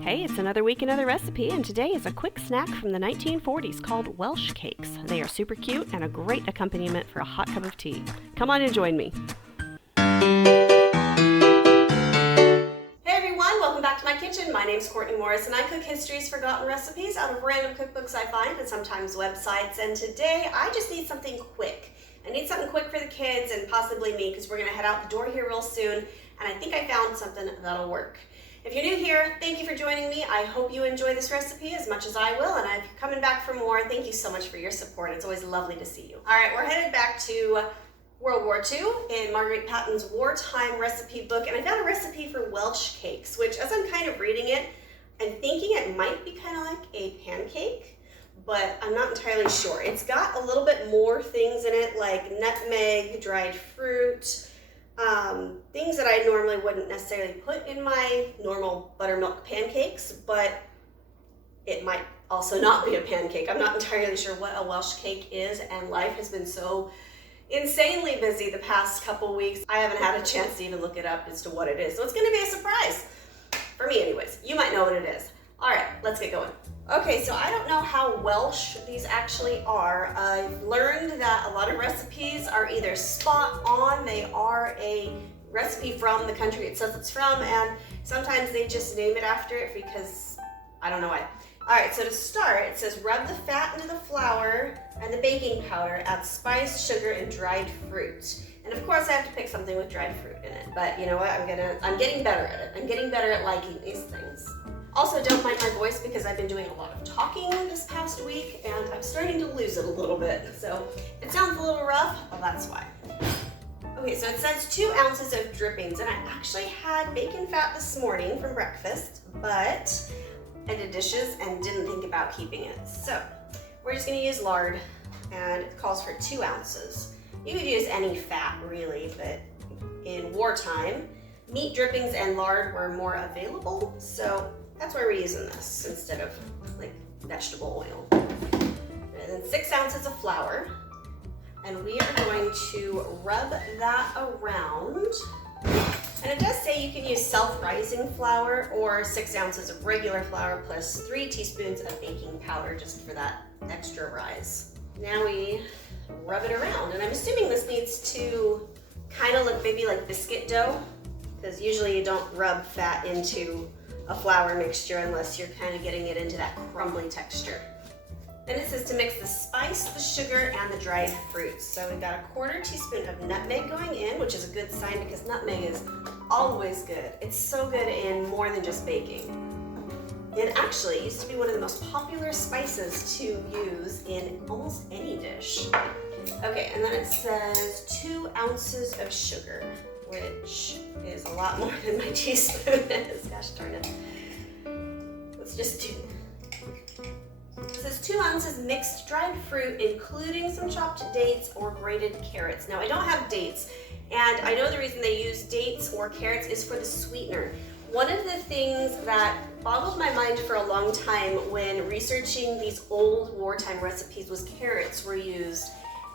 Hey, it's another week, another recipe, and today is a quick snack from the 1940s called Welsh Cakes. They are super cute and a great accompaniment for a hot cup of tea. Come on and join me. Hey everyone, welcome back to my kitchen. My name's Courtney Morris and I cook history's forgotten recipes out of random cookbooks I find and sometimes websites. And today I just need something quick. I need something quick for the kids and possibly me because we're going to head out the door here real soon. And I think I found something that'll work. If you're new here, thank you for joining me. I hope you enjoy this recipe as much as I will, and if you're coming back for more, thank you so much for your support. It's always lovely to see you. All right, we're headed back to World War II in Margaret Patton's wartime recipe book, and I found a recipe for Welsh cakes, which as I'm kind of reading it, I'm thinking it might be kind of like a pancake, but I'm not entirely sure. It's got a little bit more things in it, like nutmeg, dried fruit, things that I normally wouldn't necessarily put in my normal buttermilk pancakes, but it might also not be a pancake. I'm not entirely sure what a Welsh cake is, and life has been so insanely busy the past couple weeks. I haven't had a chance to even look it up as to what it is, so it's going to be a surprise. For me anyways. You might know what it is. All right, let's get going. Okay, so I don't know how Welsh these actually are. I've learned that a lot of recipes are either spot on, they are a recipe from the country it says it's from, and sometimes they just name it after it because I don't know why. All right, so to start, it says rub the fat into the flour and the baking powder, add spice, sugar, and dried fruit. And of course I have to pick something with dried fruit in it, but you know what, I'm getting better at it. I'm getting better at liking these things. Also, don't mind my voice because I've been doing a lot of talking this past week and I'm starting to lose it a little bit. So if it sounds a little rough, well, that's why. Okay, so it says 2 ounces of drippings, and I actually had bacon fat this morning from breakfast, but I did dishes and didn't think about keeping it. So we're just gonna use lard, and it calls for 2 ounces. You could use any fat really, but in wartime, meat drippings and lard were more available, so that's why we're using this instead of like vegetable oil. And then 6 ounces of flour. And we are going to rub that around. And it does say you can use self-rising flour or 6 ounces of regular flour plus 3 teaspoons of baking powder just for that extra rise. Now we rub it around. And I'm assuming this needs to kind of look maybe like biscuit dough, because usually you don't rub fat into a flour mixture unless you're kind of getting it into that crumbly texture. Then it says to mix the spice, the sugar, and the dried fruits. So we've got a 1/4 teaspoon of nutmeg going in, which is a good sign because nutmeg is always good. It's so good in more than just baking. It actually used to be one of the most popular spices to use in almost any dish. Okay, and then it says 2 ounces of sugar, which is a lot more than my teaspoon is. Gosh darn it. Let's just do. It says 2 ounces mixed dried fruit, including some chopped dates or grated carrots. Now I don't have dates, and I know the reason they use dates or carrots is for the sweetener. One of the things that boggled my mind for a long time when researching these old wartime recipes was carrots were used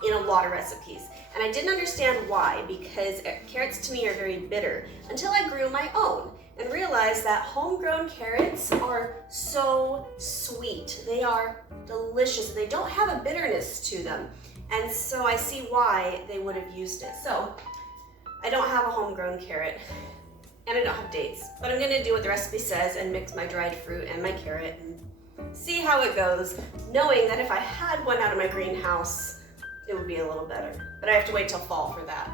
in a lot of recipes. And I didn't understand why, because carrots to me are very bitter, until I grew my own and realized that homegrown carrots are so sweet. They are delicious. They don't have a bitterness to them. And so I see why they would have used it. So I don't have a homegrown carrot and I don't have dates, but I'm gonna do what the recipe says and mix my dried fruit and my carrot and see how it goes, knowing that if I had one out of my greenhouse, it would be a little better, but I have to wait till fall for that.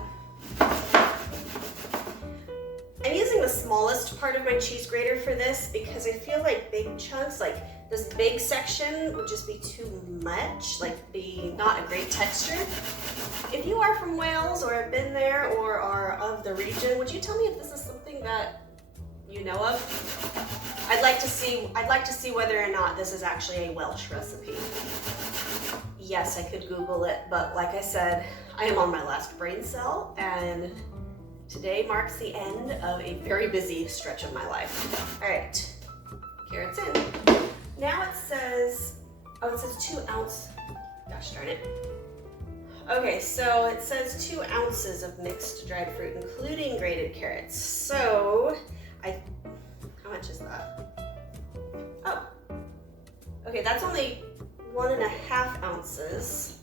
I'm using the smallest part of my cheese grater for this because I feel like big chunks, like this big section would just be too much, like be not a great texture. If you are from Wales or have been there or are of the region, would you tell me if this is something that you know of? I'd like to see whether or not this is actually a Welsh recipe. Yes, I could Google it, but like I said, I am on my last brain cell, and today marks the end of a very busy stretch of my life. All right, carrots in. Now it says 2 ounces. Gosh darn it. Okay, so it says 2 ounces of mixed dried fruit, including grated carrots. So, how much is that? Okay, that's only 1.5 ounces.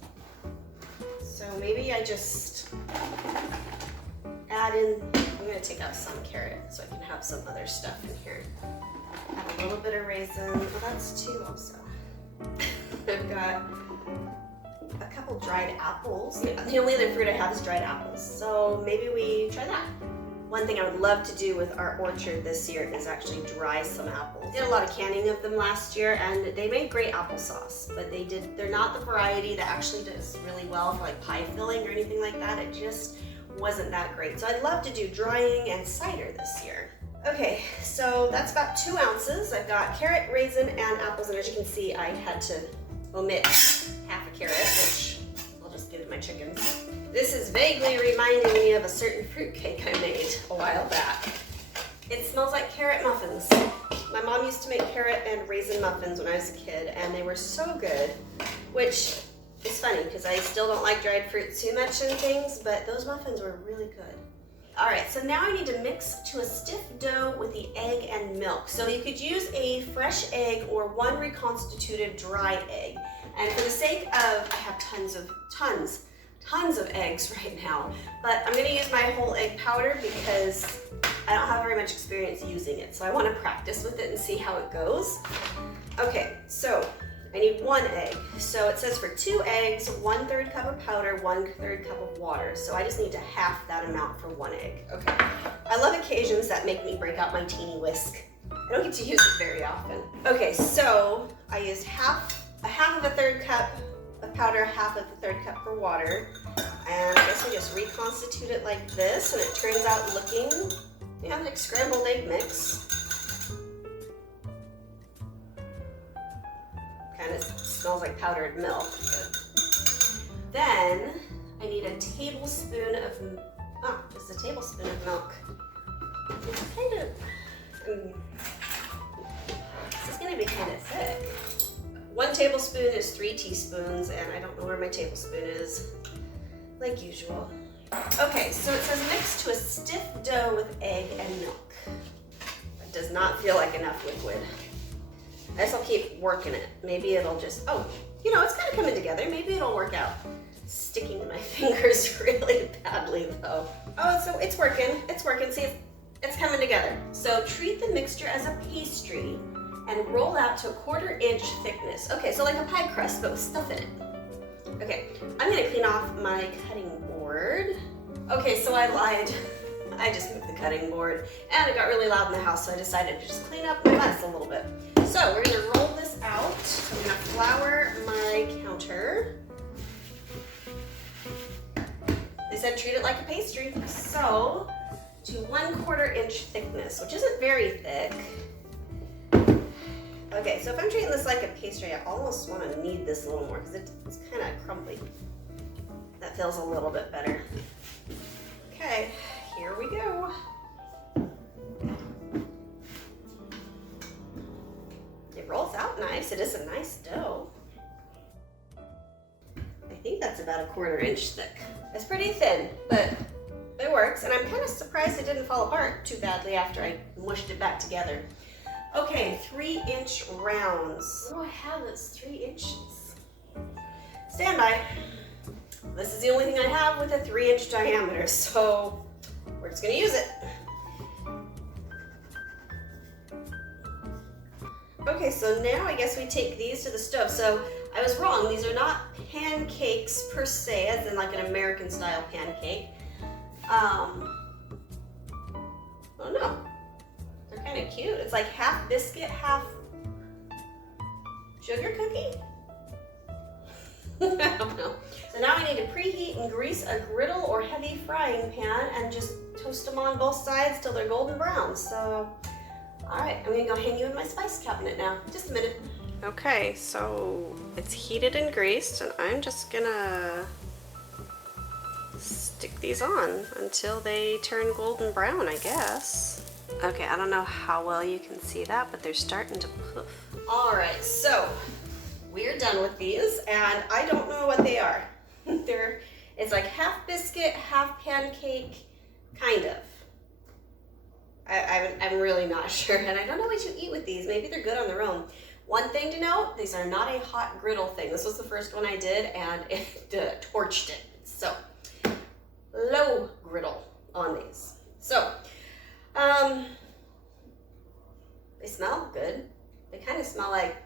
So maybe I just add in, I'm gonna take out some carrot so I can have some other stuff in here. Add a little bit of raisin, well that's 2 also. I've got a couple dried apples. The only other fruit I have is dried apples, so maybe we try that. One thing I would love to do with our orchard this year is actually dry some apples. Did a lot of canning of them last year and they made great applesauce, but they're not the variety that actually does really well for like pie filling or anything like that. It just wasn't that great. So I'd love to do drying and cider this year. Okay, so that's about 2 ounces. I've got carrot, raisin, and apples, and as you can see, I had to omit half a carrot, which I'll just give to my chickens. This is vaguely reminding me of a certain fruit cake I made a while back. It smells like carrot muffins. My mom used to make carrot and raisin muffins when I was a kid, and they were so good, which is funny because I still don't like dried fruit too much and things, but those muffins were really good. All right, so now I need to mix to a stiff dough with the egg and milk. So you could use a fresh egg or 1 reconstituted dry egg. And for the sake of, I have tons of eggs right now, but I'm gonna use my whole egg powder because I don't have very much experience using it. So I wanna practice with it and see how it goes. Okay, so I need 1 egg. So it says for 2 eggs, 1/3 cup of powder, 1/3 cup of water. So I just need to half that amount for 1 egg. Okay. I love occasions that make me break out my teeny whisk. I don't get to use it very often. Okay, so I used half of a 1/3 cup of powder, half of the 1/3 cup for water. And I guess I just reconstitute it like this, and it turns out looking, like scrambled egg mix. Kind of smells like powdered milk. Then I need a tablespoon of, just a tablespoon of milk. It's kind of, this is gonna be kind of thick. 1 tablespoon is 3 teaspoons, and I don't know where my tablespoon is, like usual. Okay, so it says mix to a stiff dough with egg and milk. That does not feel like enough liquid. I guess I'll keep working it. Maybe it'll just, it's kind of coming together. Maybe it'll work out. Sticking to my fingers really badly though. Oh, so it's working. See, it's coming together. So treat the mixture as a pastry and roll out to a 1/4 inch thickness. Okay, so like a pie crust, but with stuff in it. Okay, I'm gonna clean off my cutting board. Okay, so I lied. I just moved the cutting board and it got really loud in the house, so I decided to just clean up my mess a little bit. So we're gonna roll this out. I'm gonna flour my counter. They said treat it like a pastry. So to 1/4 inch thickness, which isn't very thick. Okay, so if I'm treating this like a pastry, I almost want to knead this a little more because it's kind of crumbly. That feels a little bit better. Okay, here we go. It rolls out nice. It is a nice dough. I think that's about a 1/4 inch thick. It's pretty thin, but it works. And I'm kind of surprised it didn't fall apart too badly after I mushed it back together. Okay, 3-inch rounds. What do I have that's 3 inches? Stand by. This is the only thing I have with a 3-inch diameter, so we're just gonna use it. Okay, so now I guess we take these to the stove. So I was wrong, these are not pancakes per se, as in like an American style pancake. Oh no. Kind of cute. It's like half biscuit, half sugar cookie? I don't know. So now I need to preheat and grease a griddle or heavy frying pan and just toast them on both sides till they're golden brown. So, all right, I'm gonna go hang you in my spice cabinet now. Just a minute. Okay, so it's heated and greased, and I'm just gonna stick these on until they turn golden brown, I guess. Okay, I don't know how well you can see that, but they're starting to poof. All right, so we're done with these, and I don't know what they are. It's like half biscuit, half pancake, kind of. I'm really not sure, and I don't know what you eat with these. Maybe they're good on their own. One thing to note, these are not a hot griddle thing. This was the first one I did, and it torched it. So, low griddle on these. So, they smell good. They kind of smell like,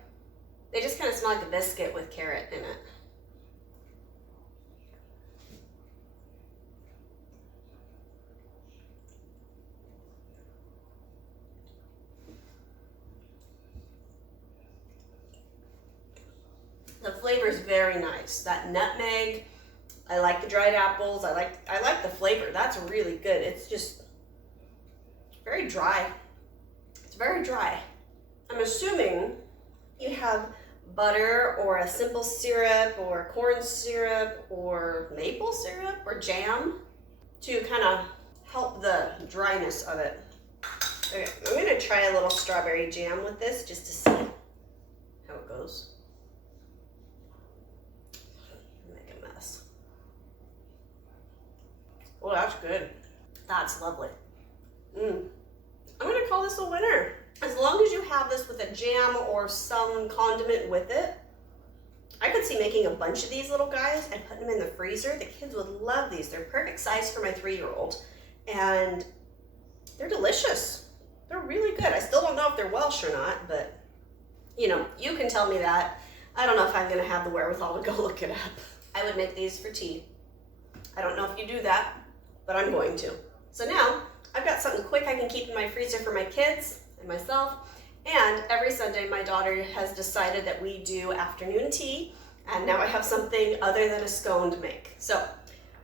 they just kind of smell like a biscuit with carrot in it. The flavor is very nice. That nutmeg, I like the dried apples. I like the flavor. That's really good. It's just very dry. It's very dry. I'm assuming you have butter or a simple syrup or corn syrup or maple syrup or jam to kind of help the dryness of it. Okay, I'm going to try a little strawberry jam with this just to see how it goes. Make a mess. Oh, that's good. That's lovely. I'm going to call this a winner. As long as you have this with a jam or some condiment with it, I could see making a bunch of these little guys and putting them in the freezer. The kids would love these. They're perfect size for my 3-year-old, and they're delicious. They're really good. I still don't know if they're Welsh or not, but you know, you can tell me that. I don't know if I'm going to have the wherewithal to go look it up. I would make these for tea. I don't know if you do that, but I'm going to. So now I've got something quick I can keep in my freezer for my kids and myself. And every Sunday my daughter has decided that we do afternoon tea, and now I have something other than a scone to make. So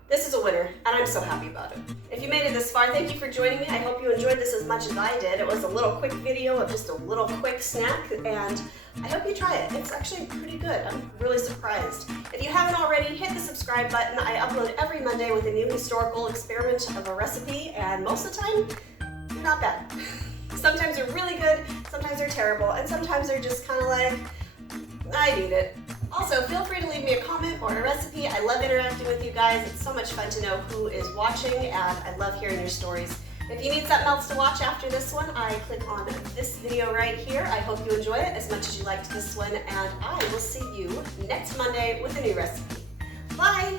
this is a winner, and I'm so happy about it. If you made it this far, thank you for joining me. I hope you enjoyed this as much as I did. It was a little quick video of just a little quick snack, and I hope you try it. It's actually pretty good. I'm really surprised. If you haven't already, hit the subscribe button. I upload every Monday with a new historical experiment of a recipe, and most of the time, they're not bad. Sometimes they're really good, sometimes they're terrible, and sometimes they're just kind of like, I'd eat it. Also, feel free to leave me a comment or a recipe. I love interacting with you guys. It's so much fun to know who is watching, and I love hearing your stories. If you need something else to watch after this one, I click on this video right here. I hope you enjoy it as much as you liked this one, and I will see you next Monday with a new recipe. Bye!